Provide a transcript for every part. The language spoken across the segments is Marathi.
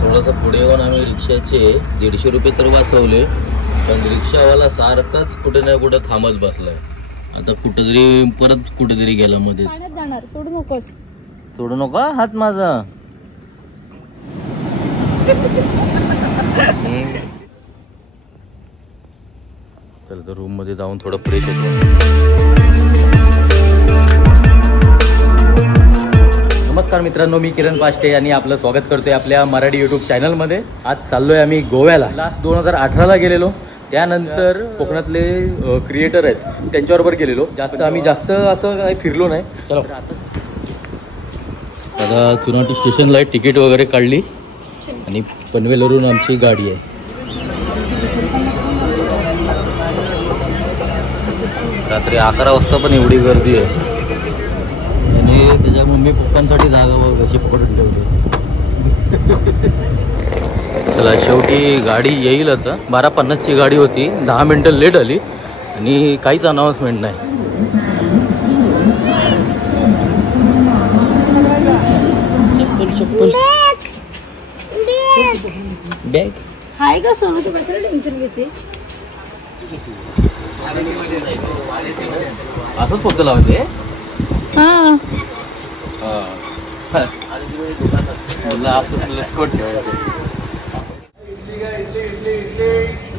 थोडंसं पुढे येऊन आम्ही रिक्षाचे 150 रुपये तर वाचवले, पण रिक्षावाला सारखाच कुठे ना कुठे थांबत बसलाय. आता कुठेतरी परत कुठेतरी गेला मध्येच. पाण्यात जाणार, सोडू नकोस. सोडू नका हात माझा. चल तर रूम मध्ये जाऊन थोडं फ्रेश होतो. नमस्कार मित्रांनो, मी किरण पाष्टे आणि आपलं स्वागत करतोय आपल्या मराठी यूट्यूब चॅनलमध्ये. आज चाललोय आम्ही गोव्याला. लास्ट 2018ला गेलेलो, त्यानंतर कोकणातले क्रिएटर आहेत त्यांच्याबरोबर गेलेलो. आम्ही जास्त असं काही फिरलो नाही. चलो आता चुनाटी स्टेशनला तिकीट वगैरे काढली आणि पनवेलवरून आमची गाडी आहे. रात्री 11 वाजता पण एवढी गर्दी आहे आणि त्याच्या मम्मी पप्पांसाठी जागा कशी पकडून ठेवली. चला शेवटी गाडी येईल. आता 12:50ची गाडी होती, 10 मिनटं लेट आली आणि काहीच अनाउन्समेंट नाही. चप्पल बॅग हाय का सोबत, तू कशाला टेन्शन घेते. असंच फोटो लावते.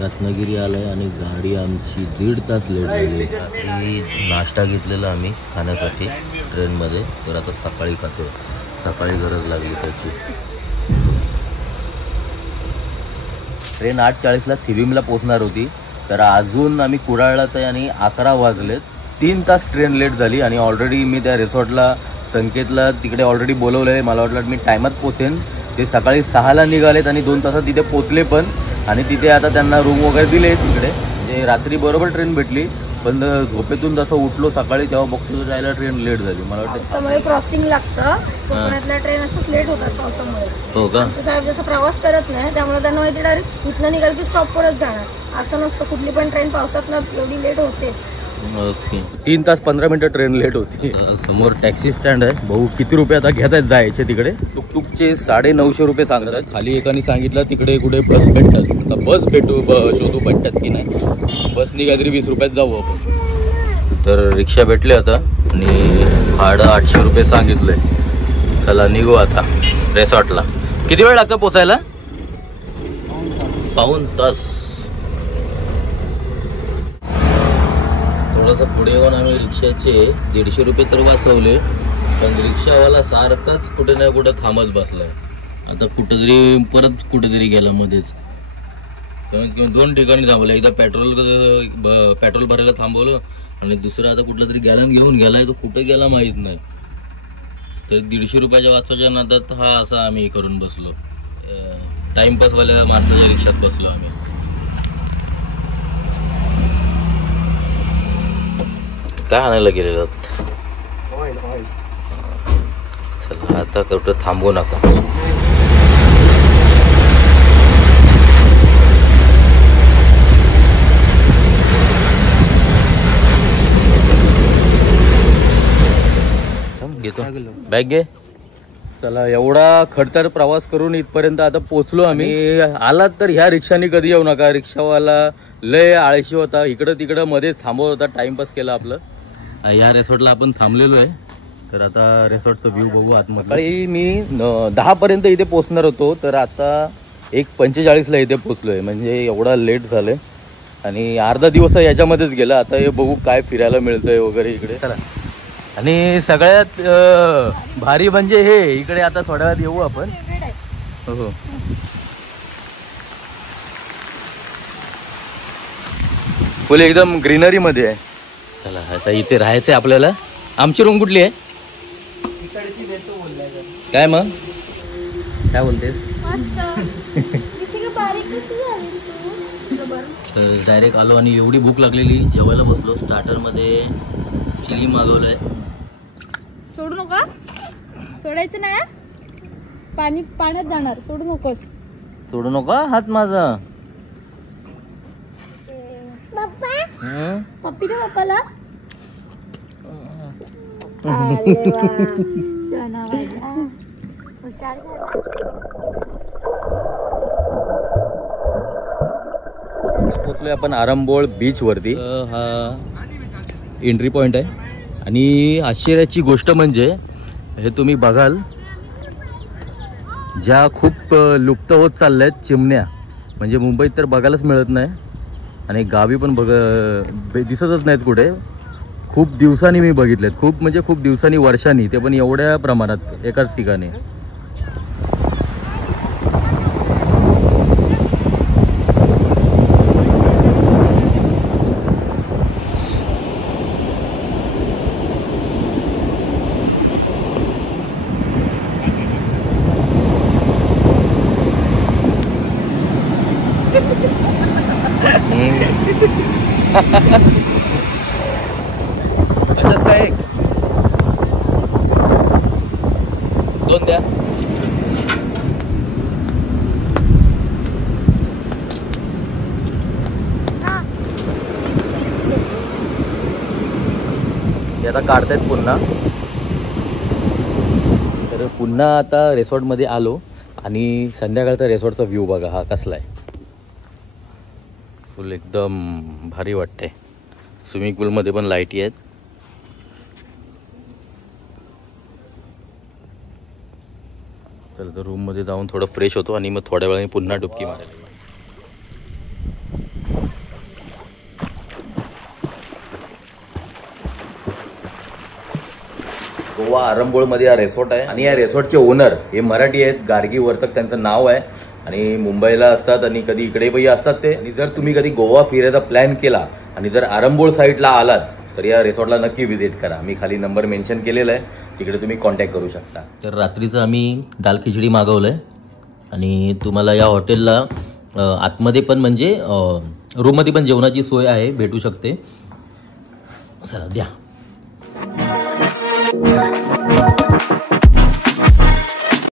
रत्नागिरी आलाय आणि गाडी आमची 1.5 तास लेट झाली. नाश्ता घेतलेला आम्ही खाण्यासाठी ट्रेनमध्ये, तर आता सकाळी खातो. सकाळी गरज लागली त्याची. ट्रेन 8:40ला थिरुमला पोहोचणार होती, तर अजून आम्ही कुडाळलाच आहे आणि 11 वाजलेत. 3 तास ट्रेन लेट झाली आणि ऑलरेडी मी त्या रिसॉर्टला संकेतला तिकडे ऑलरेडी बोलवलं आहे. मला वाटलं मी टायमात पोचेन. ते सकाळी 6ला निघालेत आणि 2 तासात तिथे पोचले पण. आणि तिथे आता त्यांना रूम वगैरे दिले तिकडे. म्हणजे रात्री बरोबर ट्रेन भेटली, पण झोपेतून जसं उठलो सकाळी तेव्हा बघतो जायला ट्रेन लेट झाली. मला वाटतं पावसामुळे क्रॉसिंग लागतं. कोकणातल्या ट्रेन अशाच लेट होतात पावसामुळे. हो का? साहेब जसं प्रवास करत नाही त्यामुळे त्यांना माहिती डायरेक्ट इथनं निघाल की स्टॉपवरच जाणार. असं नसतं, कुठली पण ट्रेन पावसात एवढी लेट होते. ओके. 3 तास 15 मिनिटं ट्रेन लेट होती. समोर टॅक्सी स्टँड आहे. भाऊ किती रुपये आता घेत आहेत जायचे तिकडे? टुकटुकचे 950 रुपये सांगत आहेत. खाली एकाने सांगितलं तिकडे कुठे बस भेटतात. आता बस शोधू भेटतात की नाही. बसनी काहीतरी 20 रुपयात जाऊ आपण. तर रिक्षा भेटले आता आणि भाडं 800 रुपये सांगितलंय. चला निघू आता रिसॉर्टला. किती वेळ लागतो पोचायला? पाऊण तास. थोडंसं पुढे येऊन आम्ही रिक्षाचे 150 रुपये तर वाचवले, पण रिक्षावाला सारखाच कुठे ना कुठे थांबत बसलाय. आता कुठेतरी परत कुठेतरी गेला मध्येच. किंवा 2 ठिकाणी थांबवलं. एकदा पेट्रोल भरायला थांबवलं आणि दुसरं आता कुठलं तरी गॅलन घेऊन गेलाय. तो कुठे गेला माहीत नाही. तर 150 रुपयाच्या वाचवायच्या नादात हा असा आम्ही करून बसलो. टाइमपासवाल्या माणसाच्या रिक्षात बसलो आम्ही. काय आणायला गेलेलो? चला आता कुठं थांबवू नका. घेतो बॅग घे. चला एवढा खडतर प्रवास करून इथपर्यंत आता पोहोचलो आम्ही. आलात तर ह्या रिक्षाने कधी येऊ नका. रिक्षावाला लय आळशी होता, इकडं तिकडं मध्येच थांबवत होता, टाइमपास केला आपलं. या रिसॉर्टला आपण थांबलेलो आहे. तर आता रिसॉर्टचा व्ह्यू बघू आतमध्ये. सकाळी मी 10 पर्यंत इथे पोहोचणार होतो, तर आता 1:45ला इथे पोहोचलोय. म्हणजे एवढा लेट झालंय आणि अर्धा दिवस याच्यामध्येच गेला. आता हे बघू काय फिरायला मिळतंय वगैरे इकडे. चला. आणि सगळ्यात भारी म्हणजे हे इकडे आता थोड्या वेळात येऊ आपण. हो फुल एकदम ग्रीनरी मध्ये आहे. चला आता इथे राहायचंय आपल्याला. आमची रूम कुठली आहे? काय मग काय बोलतेस? डायरेक्ट आलो आणि एवढी भूक लागलेली, जेवायला बसलो. स्टार्टर मध्ये चिली मागवलंय. सोडू नका, सोडायचं नाही. पाण्यात जाणार, सोडू नकोस. सोडू नका हात माझा. पप्पी दे पप्पाला. हुशार झाला. पोचलोय आपण आरंबोळ बीच वरती. हा एंट्री पॉइंट आहे आणि आश्चर्याची गोष्ट म्हणजे हे तुम्ही बघाल ज्या खूप लुप्त होत चालल्या आहेत चिमण्या, म्हणजे मुंबईत तर बघायलाच मिळत नाही आणि गावी पण दिसतच नाहीत कुठे. खूप दिवसांनी मी बघितलेत, खूप म्हणजे खूप दिवसांनी, वर्षांनी, ते पण एवढ्या प्रमाणात एकाच ठिकाणी. अच्छाच काय दोन द्या. आता काढतायत पुन्हा. तर पुन्हा आता रिसॉर्टमध्ये आलो आणि संध्याकाळचा रिसॉर्टचा व्ह्यू बघा हा कसला आहे. फुल एकदम भारी वाटतंय. स्विमिंग पूलमध्ये पण लाईटी आहेत. तर रूममध्ये जाऊन थोडं फ्रेश होतो आणि मग थोड्या वेळाने पुन्हा डुबकी मारायला. गोवा आरंबोळमध्ये हा रिसॉर्ट आहे आणि या रिसॉर्टचे ओनर हे मराठी आहेत, गार्गी वर्तक त्यांचं नाव आहे आणि मुंबईला असतात आणि कधी इकडे असतात ते. आणि जर तुम्ही कधी गोवा फिरायचा प्लॅन केला आणि जर आरंबोळ साईडला आलात तर या रिसॉर्टला नक्की व्हिजिट करा. मी खाली नंबर मेन्शन केलेला आहे, तिकडे तुम्ही कॉन्टॅक्ट करू शकता. तर रात्रीचं आम्ही दाल खिचडी मागवलंय आणि तुम्हाला या हॉटेलला आतमध्ये पण म्हणजे रूममध्ये पण जेवणाची सोय आहे, भेटू शकते. चला द्या.